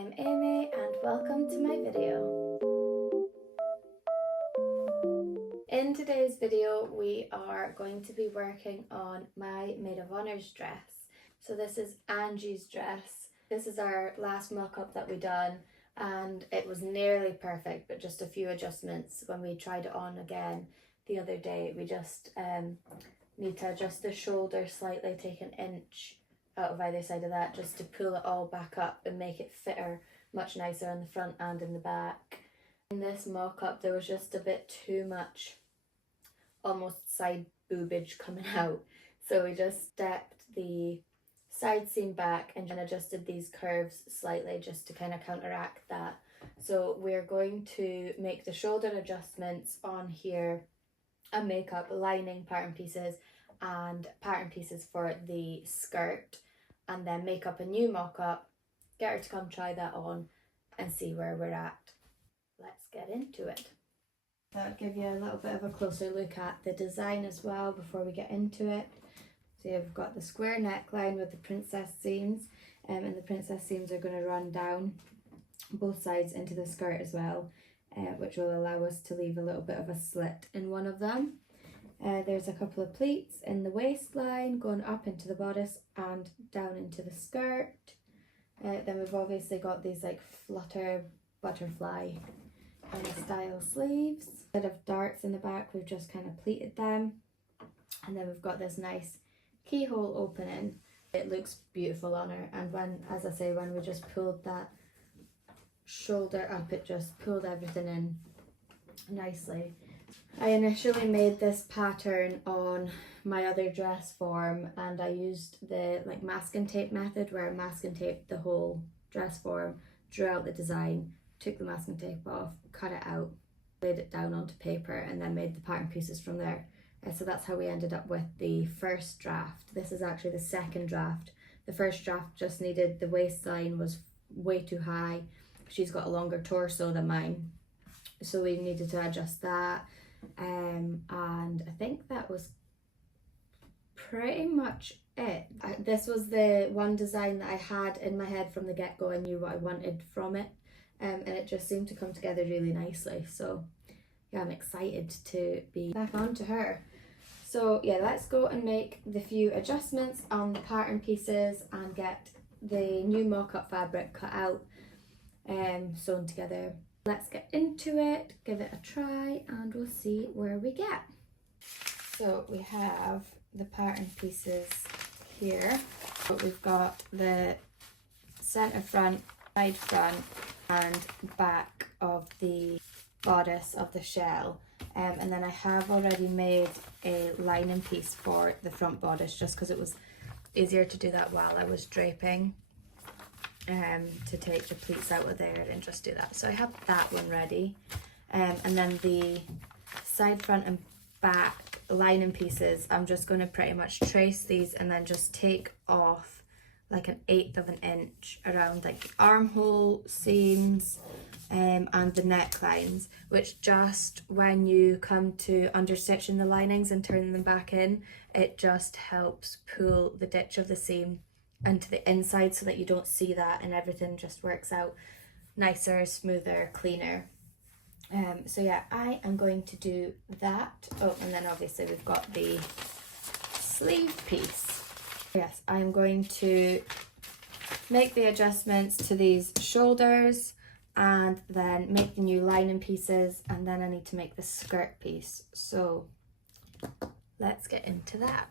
I'm Aimee and welcome to my video. In today's video we are going to be working on my Maid of Honour's dress. So this is Angie's dress. This is our last mock-up that we done and it was nearly perfect, but just a few adjustments. When we tried it on again the other day, we just need to adjust the shoulder slightly, take an inch out of either side of that just to pull it all back up and make it fit her much nicer on the front and in the back. In this mock-up there was just a bit too much almost side boobage coming out, so we just stepped the side seam back and then adjusted these curves slightly just to kind of counteract that. So we're going to make the shoulder adjustments on here and make up lining pattern pieces and pattern pieces for the skirt, and then make up a new mock-up, get her to come try that on and see where we're at. Let's get into it. I'll give you a little bit of a closer look at the design as well before we get into it. So you've got the square neckline with the princess seams, and the princess seams are going to run down both sides into the skirt as well, which will allow us to leave a little bit of a slit in one of them. There's a couple of pleats in the waistline going up into the bodice and down into the skirt. Then we've obviously got these like flutter butterfly kind of style sleeves. Instead of darts in the back, we've just kind of pleated them. And then we've got this nice keyhole opening. It looks beautiful on her, and when, as I say, when we just pulled that shoulder up, it just pulled everything in nicely. I initially made this pattern on my other dress form and I used the masking tape method, where I masking taped the whole dress form, drew out the design, took the masking tape off, cut it out, laid it down onto paper, and then made the pattern pieces from there. So that's how we ended up with the first draft. This is actually the second draft. The first draft just needed, the waistline was way too high. She's got a longer torso than mine, so we needed to adjust that. And I think that was pretty much it. This was the one design that I had in my head from the get-go. I knew what I wanted from it, and it just seemed to come together really nicely. So yeah, I'm excited to be back on to her. So yeah, let's go and make the few adjustments on the pattern pieces and get the new mock-up fabric cut out and sewn together. Let's get into it, give it a try, and we'll see where we get. So we have the pattern pieces here. So we've got the centre front, side front and back of the bodice of the shell. And then I have already made a lining piece for the front bodice just because it was easier to do that while I was draping. To take the pleats out of there and just do that. So I have that one ready. And then the side, front and back lining pieces, I'm just going to pretty much trace these and then just take off like 1/8 of an inch around like the armhole seams and the necklines, which just when you come to understitching the linings and turning them back in, it just helps pull the ditch of the seam into the inside so that you don't see that, and everything just works out nicer, smoother, cleaner. So yeah, I am going to do that. Oh, and then obviously we've got the sleeve piece. Yes, I'm going to make the adjustments to these shoulders and then make the new lining pieces, and then I need to make the skirt piece. So let's get into that.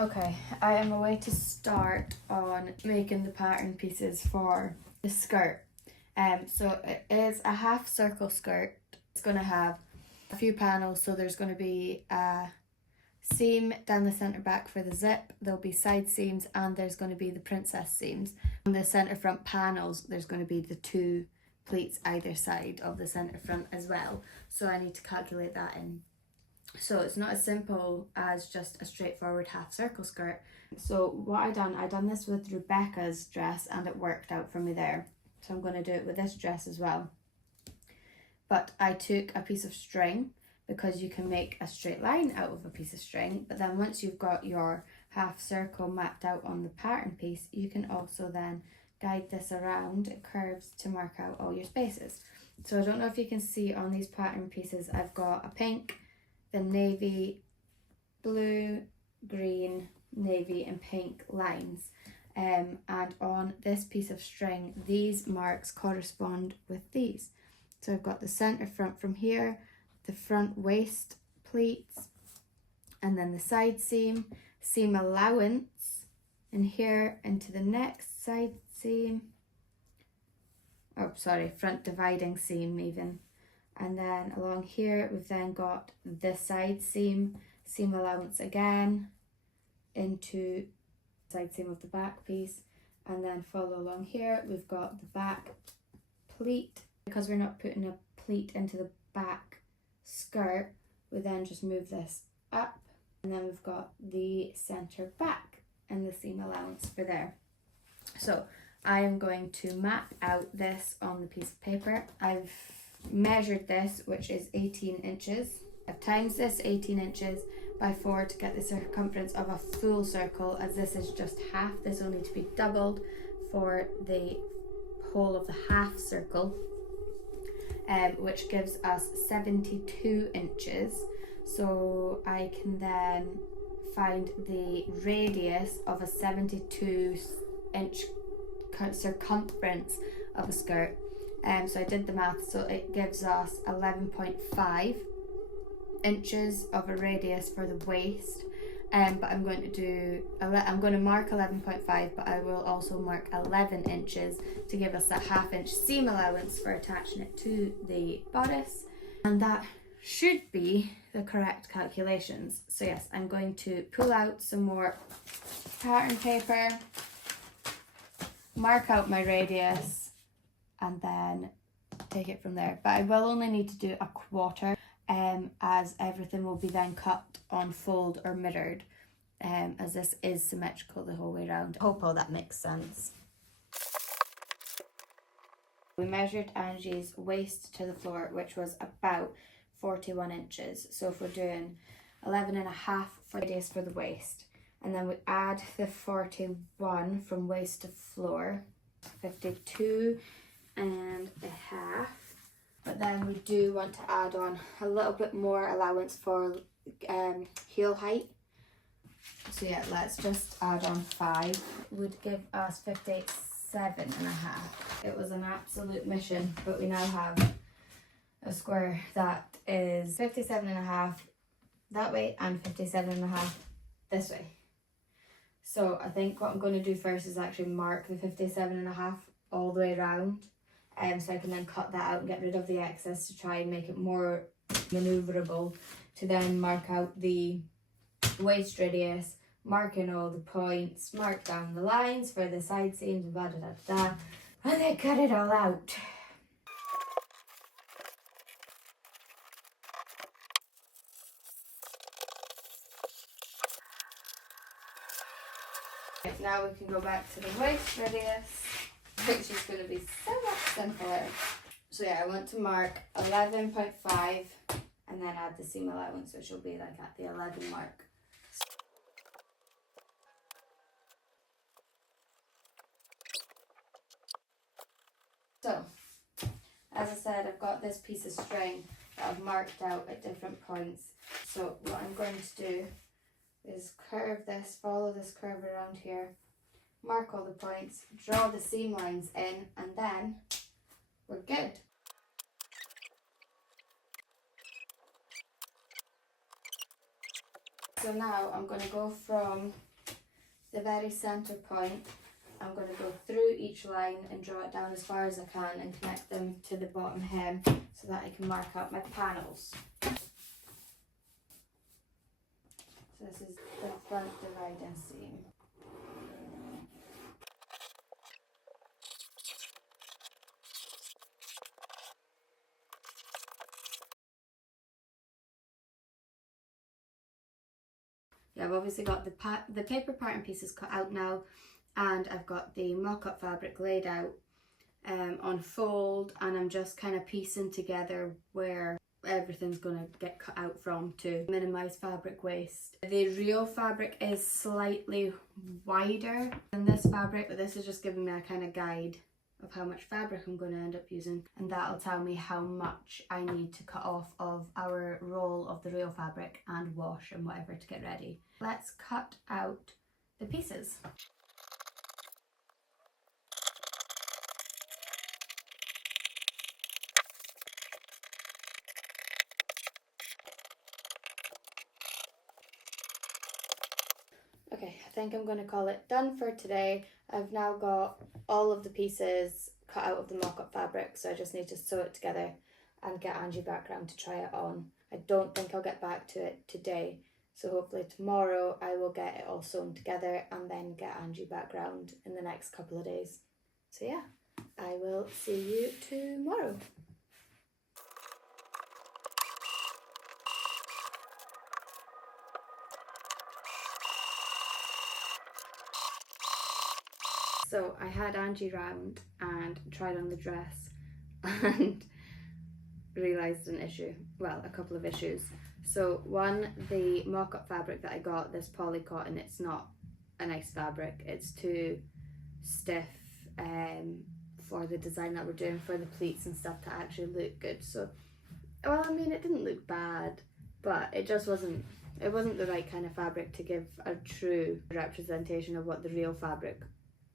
Okay, I am away to start on making the pattern pieces for the skirt. So it is a half circle skirt. It's going to have a few panels, so there's going to be a seam down the centre back for the zip, there'll be side seams, and there's going to be the princess seams. On the centre front panels there's going to be the two pleats either side of the centre front as well, so I need to calculate that in. So it's not as simple as just a straightforward half circle skirt. So what I done this with Rebecca's dress and it worked out for me there. So I'm going to do it with this dress as well. But I took a piece of string because you can make a straight line out of a piece of string, but then once you've got your half circle mapped out on the pattern piece, you can also then guide this around, it curves to mark out all your spaces. So I don't know if you can see on these pattern pieces, I've got a pink, then navy, blue, green, navy and pink lines. And on this piece of string, these marks correspond with these. So I've got the centre front from here, the front waist pleats, and then the side seam, seam allowance in here into the next side seam. Oh, sorry, front dividing seam even. And then along here, we've then got the side seam, seam allowance again, into side seam of the back piece. And then follow along here, we've got the back pleat. Because we're not putting a pleat into the back skirt, we then just move this up. And then we've got the centre back and the seam allowance for there. So I am going to map out this on the piece of paper. I've measured this, which is 18 inches. I've times this 18 inches by 4 to get the circumference of a full circle, as this is just half. This will need to be doubled for the whole of the half circle, which gives us 72 inches. So I can then find the radius of a 72 inch circumference of a skirt. So I did the math, so it gives us 11.5 inches of a radius for the waist. But I'm going to mark 11.5, but I will also mark 11 inches to give us that half inch seam allowance for attaching it to the bodice. And that should be the correct calculations. So yes, I'm going to pull out some more pattern paper, mark out my radius, and then take it from there. But I will only need to do a quarter, as everything will be then cut on fold or mirrored, as this is symmetrical the whole way around. I hope all that makes sense. We measured Angie's waist to the floor, which was about 41 inches. So if we're doing 11.5 for radius for the waist, and then we add the 41 from waist to floor, 52.5. But then we do want to add on a little bit more allowance for heel height. So yeah, let's just add on 5. Would give us 57.5. It was an absolute mission, but we now have a square that is 57.5 that way and 57.5 this way. So I think what I'm going to do first is actually mark the 57.5 all the way around, so I can then cut that out and get rid of the excess to try and make it more manoeuvrable, to then mark out the waist radius, mark in all the points, mark down the lines for the side seams, blah, blah, blah, blah, and then cut it all out. Now we can go back to the waist radius, which is going to be so much simpler. So yeah, I want to mark 11.5 and then add the seam allowance, which will be like at the 11 mark. So, as I said, I've got this piece of string that I've marked out at different points. So what I'm going to do is curve this, follow this curve around here, mark all the points, draw the seam lines in, and then we're good. So now I'm going to go from the very centre point, I'm going to go through each line and draw it down as far as I can and connect them to the bottom hem so that I can mark out my panels. So this is the front dividing seam. I've obviously got the paper pattern pieces cut out now, and I've got the mock-up fabric laid out on fold, and I'm just kind of piecing together where everything's going to get cut out from to minimise fabric waste. The real fabric is slightly wider than this fabric, but this is just giving me a kind of guide of how much fabric I'm going to end up using, and that'll tell me how much I need to cut off of our roll of the real fabric and wash and whatever to get ready. Let's cut out the pieces. Okay, I think I'm going to call it done for today. I've now got all of the pieces cut out of the mock-up fabric, so I just need to sew it together and get Angie back round to try it on. I don't think I'll get back to it today, so hopefully tomorrow I will get it all sewn together and then get Angie back round in the next couple of days. So yeah, I will see you tomorrow. So I had Angie round and tried on the dress and realised an issue, well, a couple of issues. So one, the mock-up fabric that I got, this poly cotton, it's not a nice fabric. It's too stiff for the design that we're doing for the pleats and stuff to actually look good. So, well, I mean, it didn't look bad, but it just wasn't the right kind of fabric to give a true representation of what the real fabric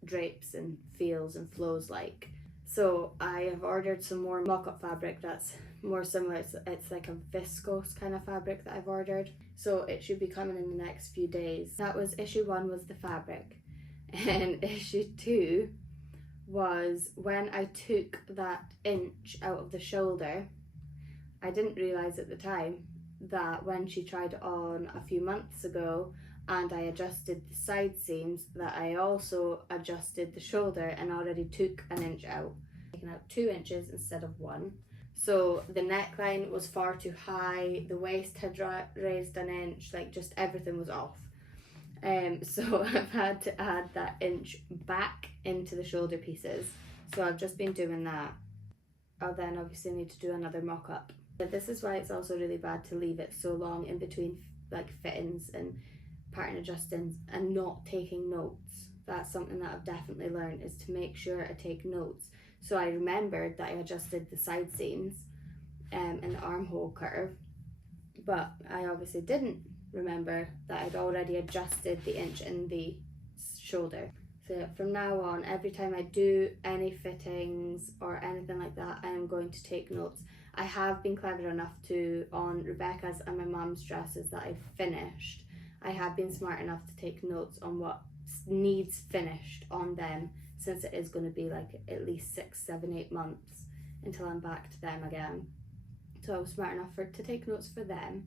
drapes and feels and flows like. So I have ordered some more mock-up fabric that's more similar. It's like a viscose kind of fabric that I've ordered, so it should be coming in the next few days. That was issue one, was the fabric, and issue two was when I took that inch out of the shoulder. I didn't realise at the time that when she tried it on a few months ago and I adjusted the side seams, that I also adjusted the shoulder and already took an inch out, taking out 2 inches instead of 1. So the neckline was far too high, the waist had raised an inch, like just everything was off. So I've had to add that inch back into the shoulder pieces. So I've just been doing that. I'll then obviously need to do another mock-up. But this is why it's also really bad to leave it so long in between like fittings and pattern adjustings and not taking notes. That's something that I've definitely learned, is to make sure I take notes. So I remembered that I adjusted the side seams and the armhole curve, but I obviously didn't remember that I'd already adjusted the inch in the shoulder. So from now on, every time I do any fittings or anything like that, I am going to take notes. I have been clever enough to, on Rebecca's and my mum's dresses that I've finished, I have been smart enough to take notes on what needs finished on them, since it is going to be like at least 6, 7, 8 months until I'm back to them again. So I was smart enough to take notes for them.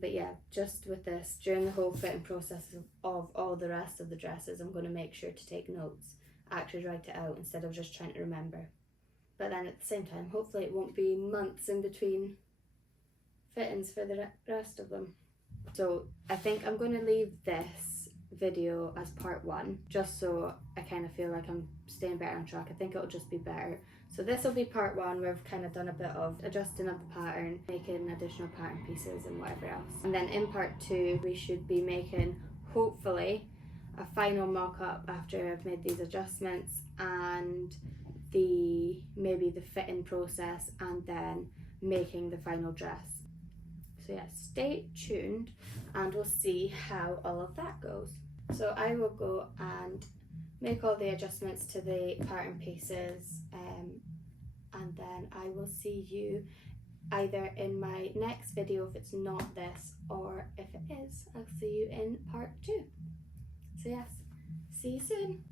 But yeah, just with this, during the whole fitting process of all the rest of the dresses, I'm going to make sure to take notes, actually write it out instead of just trying to remember. But then at the same time, hopefully it won't be months in between fittings for the rest of them. So I think I'm going to leave this video as part 1, just so I kind of feel like I'm staying better on track. I think it'll just be better. So this will be part 1, where I've kind of done a bit of adjusting of the pattern, making additional pattern pieces and whatever else. And then in part 2, we should be making, hopefully, a final mock-up after I've made these adjustments, and maybe the fitting process, and then making the final dress. So yeah, stay tuned and we'll see how all of that goes. So I will go and make all the adjustments to the pattern pieces, and then I will see you either in my next video if it's not this, or if it is, I'll see you in part 2. So yes, see you soon.